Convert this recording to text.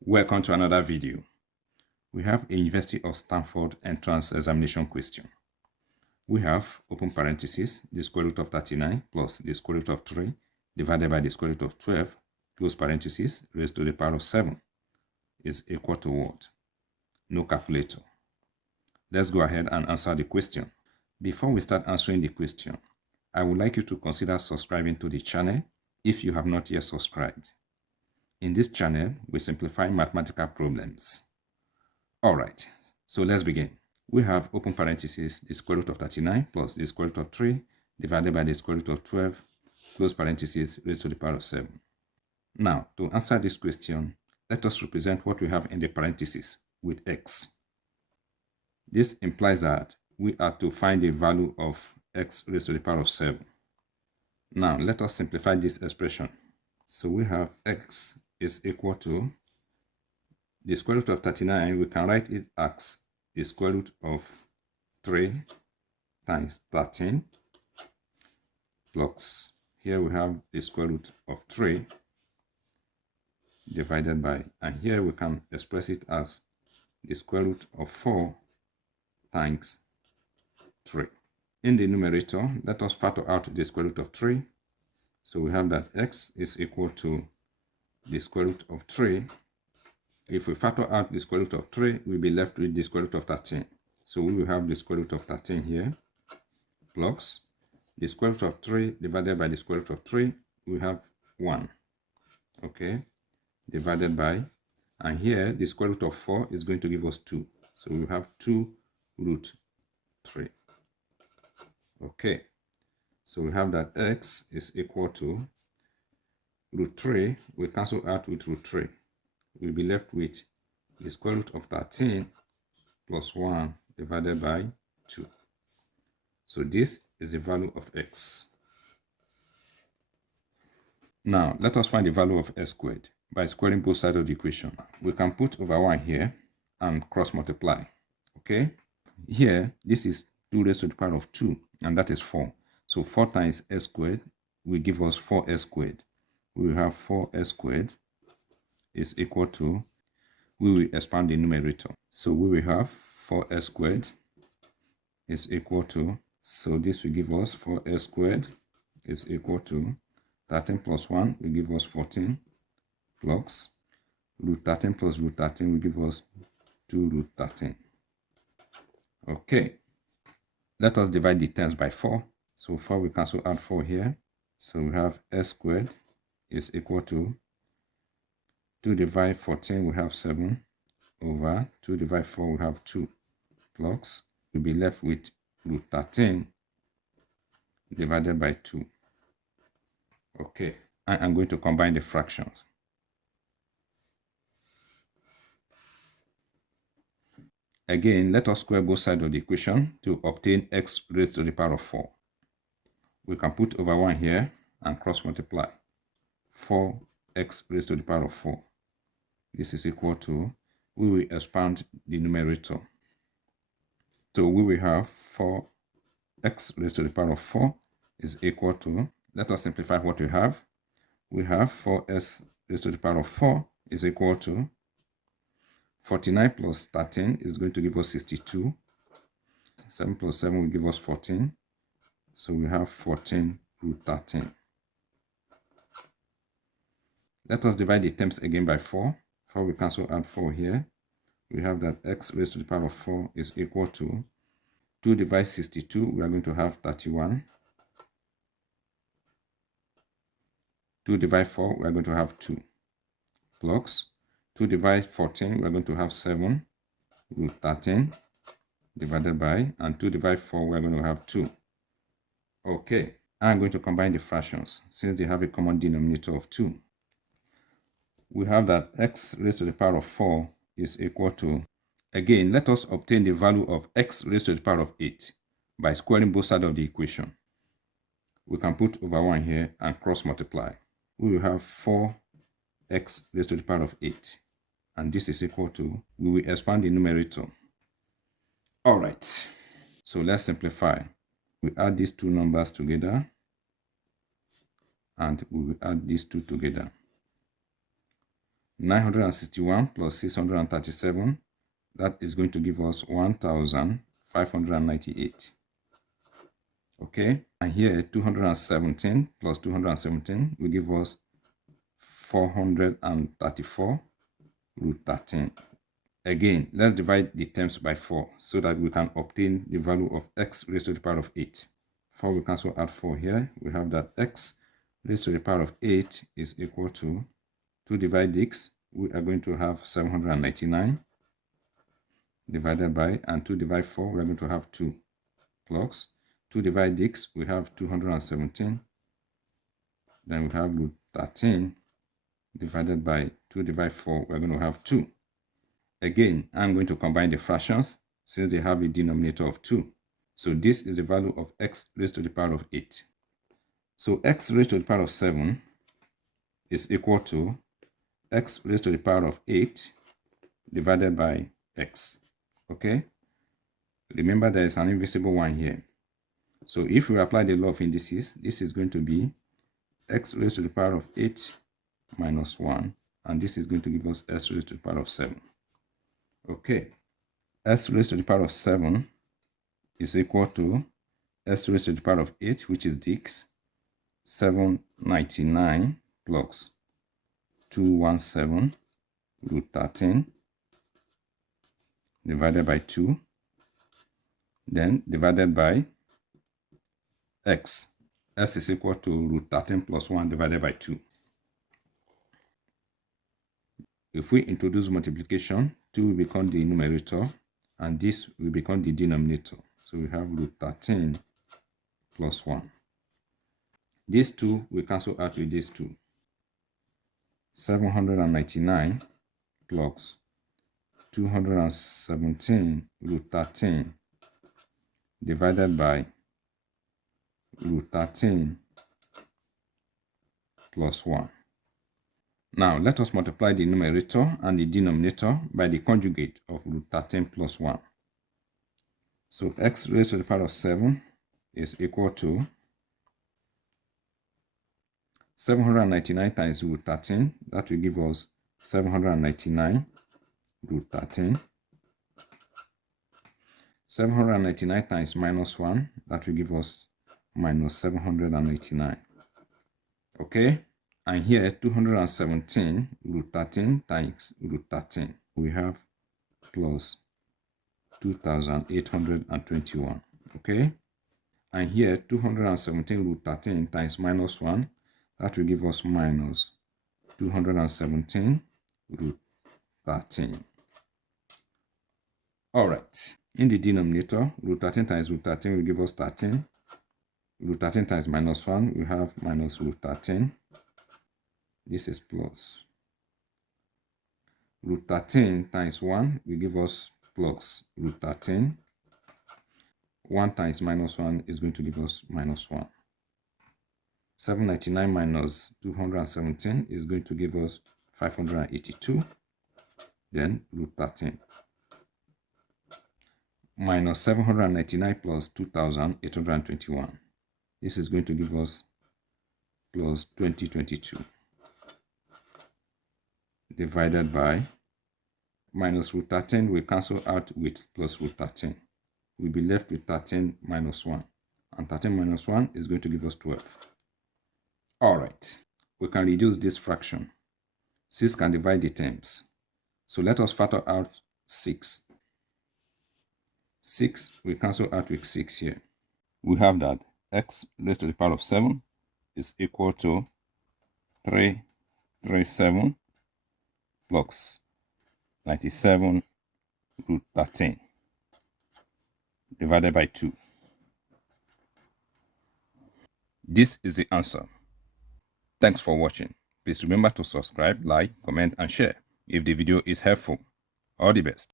Welcome to another video. We have a University of Stanford entrance examination question. We have open parenthesis, the square root of 39 plus the square root of 3 divided by the square root of 12, close parenthesis, raised to the power of 7 is equal to what? No calculator. Let's go ahead and answer the question. Before we start answering the question, I would like you to consider subscribing to the channel if you have not yet subscribed. In this channel, we simplify mathematical problems. Alright, so let's begin. We have open parenthesis, the square root of 39 plus the square root of 3 divided by the square root of 12, close parenthesis, raised to the power of 7. Now, to answer this question, let us represent what we have in the parenthesis with x. This implies that we are to find the value of x raised to the power of 7. Now, let us simplify this expression. So we have x is equal to the square root of 39. We can write it as the square root of 3 times 13 plus, here we have the square root of 3 divided by, and here we can express it as the square root of 4 times 3. In the numerator, let us factor out the square root of 3. So we have that x is equal to the square root of 3. If we factor out the square root of 3, we'll be left with the square root of 13. So we will have the square root of 13 here, plus the square root of 3 divided by the square root of 3, we have 1. Okay, divided by, and here the square root of 4 is going to give us 2. So we have 2 root 3. Okay, so we have that x is equal to root 3. We cancel out with root 3. We'll be left with the square root of 13 plus 1 divided by 2. So this is the value of x. Now, let us find the value of x squared by squaring both sides of the equation. We can put over 1 here and cross multiply. Okay? Here, this is 2 raised to the power of 2, and that is 4. So 4 times s squared will give us 4s squared. We will have 4s squared is equal to, we will expand the numerator. So we will have 4s squared is equal to, so this will give us 4s squared is equal to 13 plus 1 will give us 14 plus root 13 plus root 13 will give us 2 root 13. Okay, let us divide the terms by 4. So 4 we cancel out 4 here. So we have s squared is equal to 2 divide 14, we have 7 over 2 divide 4, we have 2 plus, we'll be left with root 13 divided by 2. Okay, I'm going to combine the fractions. Again, let us square both sides of the equation to obtain x raised to the power of 4. We can put over 1 here and cross multiply. 4x raised to the power of 4. This is equal to, we will expand the numerator. So we will have 4x raised to the power of 4 is equal to, let us simplify what we have. We have 4s raised to the power of 4 is equal to 49 plus 13 is going to give us 62. 7 plus 7 will give us 14. So we have 14 root 13. Let us divide the terms again by 4. 4 we cancel out 4 here. We have that x raised to the power of 4 is equal to 2 divide 62. We are going to have 31. 2 divide 4, we are going to have 2. Plus 2 divide 14, we are going to have 7 root 13 divided by, and 2 divide 4, we are going to have 2. Okay, I'm going to combine the fractions since they have a common denominator of 2. We have that x raised to the power of 4 is equal to, again, let us obtain the value of x raised to the power of 8 by squaring both sides of the equation. We can put over 1 here and cross multiply. We will have 4x raised to the power of 8. And this is equal to, we will expand the numerator. Alright, so let's simplify. We add these two numbers together, and we will add these two together. 961 plus 637, that is going to give us 1,598. Okay, and here 217 plus 217 will give us 434 root 13. Again, let's divide the terms by 4 so that we can obtain the value of x raised to the power of 8. 4 we cancel out 4 here. We have that x raised to the power of 8 is equal to 2 divide x. We are going to have 799 divided by, and 2 divide 4, we are going to have 2 plus 2 divide x, we have 217. Then we have root 13 divided by 2 divide 4, we're going to have 2. Again, I'm going to combine the fractions since they have a denominator of 2. So this is the value of x raised to the power of 8. So x raised to the power of 7 is equal to x raised to the power of 8 divided by x. Okay? Remember there is an invisible one here. So if we apply the law of indices, this is going to be x raised to the power of 8 minus 1, and this is going to give us s raised to the power of 7. Okay, s raised to the power of 7 is equal to s raised to the power of 8, which is dx, 799 plus 217 root 13 divided by 2, then divided by x. S is equal to root 13 plus 1 divided by 2. If we introduce multiplication, 2 will become the numerator, and this will become the denominator. So we have root 13 plus 1. These 2 will cancel out with these 2. 799 plus 217 root 13 divided by root 13 plus 1. Now, let us multiply the numerator and the denominator by the conjugate of root 13 plus 1. So x raised to the power of 7 is equal to 799 times root 13. That will give us 799 root 13. 799 times minus 1. That will give us minus 789. Okay? And here, 217 root 13 times root 13. We have plus 2,821. Okay? And here, 217 root 13 times minus 1. That will give us minus 217 root 13. Alright. In the denominator, root 13 times root 13 will give us 13. Root 13 times minus 1, we have minus root 13. This is plus. Root 13 times 1 will give us plus root 13. 1 times minus 1 is going to give us minus 1. 799 minus 217 is going to give us 582. Then root 13. Minus 799 plus 2,821. This is going to give us plus 2022. Divided by minus root 13 will cancel out with plus root 13. We'll be left with 13 minus 1. And 13 minus 1 is going to give us 12. Alright, we can reduce this fraction. 6 can divide the terms. So let us factor out 6. 6 will cancel out with 6 here. We have that x raised to the power of 7 is equal to 337 plus 97 root 13 divided by 2. This is the answer. Thanks for watching. Please remember to subscribe, like, comment, and share if the video is helpful. All the best.